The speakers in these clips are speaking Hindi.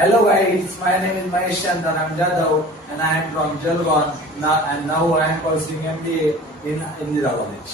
Hello guys, my name is Mahesh Shantaram Jadhav and I am from Jalgaon and now I am pursuing MBA in Indira College.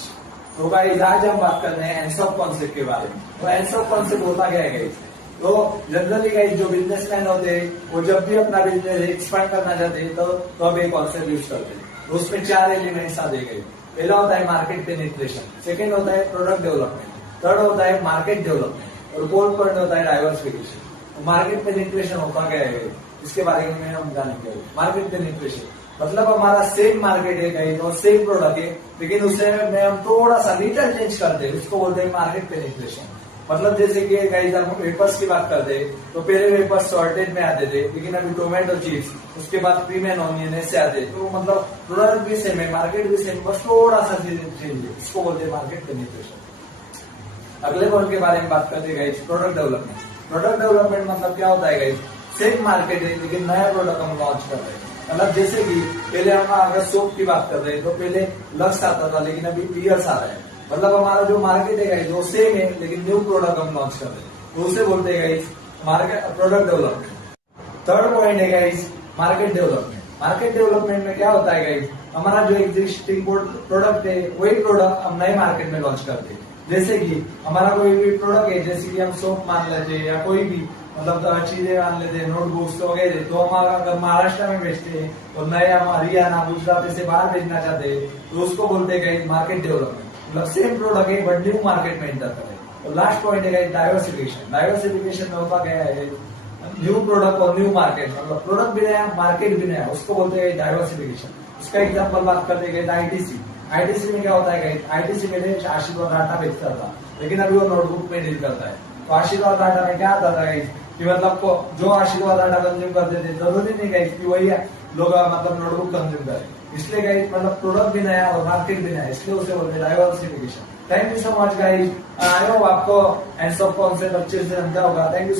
तो गाइस आज हम बात कर रहे हैं एनसॉप कॉन्सेप्ट के बारे में। तो एनसॉप कॉन्सेप्ट होता क्या है गाइस? तो जनरली गाइस जो बिजनेसमैन होते हैं वो जब भी अपना बिजनेस एक्सपांड करना चाहते हैं तो अब एक कॉन्सेप्ट यूज करते हैं। तो उसमें 4 एलिमेंट्स आते हैं। पहला होता है मार्केट पेनिट्रेशन, सेकंड होता है प्रोडक्ट डेवलपमेंट, थर्ड होता है मार्केट डेवलपमेंट और फोर्थ पॉइंट होता है डाइवर्सिफिकेशन। मार्केट पेनिट्रेशन होता क्या है इसके बारे में हम जानेंगे। मार्केट पेनिट्रेशन मतलब हमारा सेम मार्केट है कहीं और सेम प्रोडक्ट है लेकिन उसे में हम थोड़ा सा लिटल चेंज करते हैं, उसको बोलते हैं मार्केट पेनिट्रेशन। मतलब जैसे कि गाइस हम वेपर्स की बात करते हैं तो पहले वेपर्स सॉर्टेड में आते थे लेकिन अभी टोमेटो चिप्स उसके बाद प्रीमियम ऑनियन ऐसे आते हैं। तो मतलब प्रोडक्ट भी सेम है, मार्केट भी सेम, बस थोड़ा सा चेंज है, इसको बोलते हैं मार्केट पेनिट्रेशन। अगले पॉइंट के बारे में बात करते हैं guys product development. Product development मतलब क्या होता है गाइस? सेम मार्केट है लेकिन नया प्रोडक्ट हम लॉन्च कर रहे हैं। मतलब जैसे कि पहले हम अगर सोप की बात कर रहे हैं तो पहले लक्स आता था लेकिन अभी पियर्स आ रहा है। मतलब हमारा जो मार्केट है गाइस वो सेम है लेकिन न्यू प्रोडक्ट हम लॉन्च कर रहे हैं, तो उसे बोलते हैं guys market product development. Third point है guys market development. Market development में क्या होता है गाइस? हमारा जो एग्जिस्टिंग प्रोडक्ट है वही प्रोडक्ट हम नए मार्केट में लॉन्च करते हैं। जैसे कि हमारा कोई भी प्रोडक्ट है, जैसे कि हम सोप मान लेते हैं या कोई भी मतलब चीजें मान लेते हैं, नोटबुक्स वगैरह, तो हम अगर महाराष्ट्र में बेचते हैं और नए हम हरियाणा गुजरात से बाहर भेजना चाहते हैं तो उसको बोलते हैं मार्केट डेवलपमेंट। मतलब सेम प्रोडक्ट है बट न्यू मार्केट में एंटर करें। और लास्ट पॉइंट है डाइवर्सिफिकेशन। डाइवर्सिफिकेशन में होता क्या है? न्यू प्रोडक्ट और न्यू मार्केट, मतलब प्रोडक्ट भी नया मार्केट भी नया, उसको बोलते हैं डाइवर्सिफिकेशन। इसका एग्जाम्पल बात करते हैं आईटीसी। आईटीसी में क्या होता है? आईटीसी में आशीर्वाद डाटा बेचता था लेकिन अभी वो नोटबुक में डील करता है। तो आशीर्वाद डाटा में क्या आता था कि मतलब जो आशीर्वाद डाटा कंज्यूम करते थे जरूरी नहीं गाइस कि वही लोग मतलब नोटबुक कंज्यूम करें। इसलिए गाइस मतलब प्रोडक्ट भी नया और मार्केट भी नया, इसलिए उसे बोलते हैं diversification. Thank you so much guys. I hope आपको एनसॉप कॉन्सेप्ट अच्छे से समझा होगा। Thank you.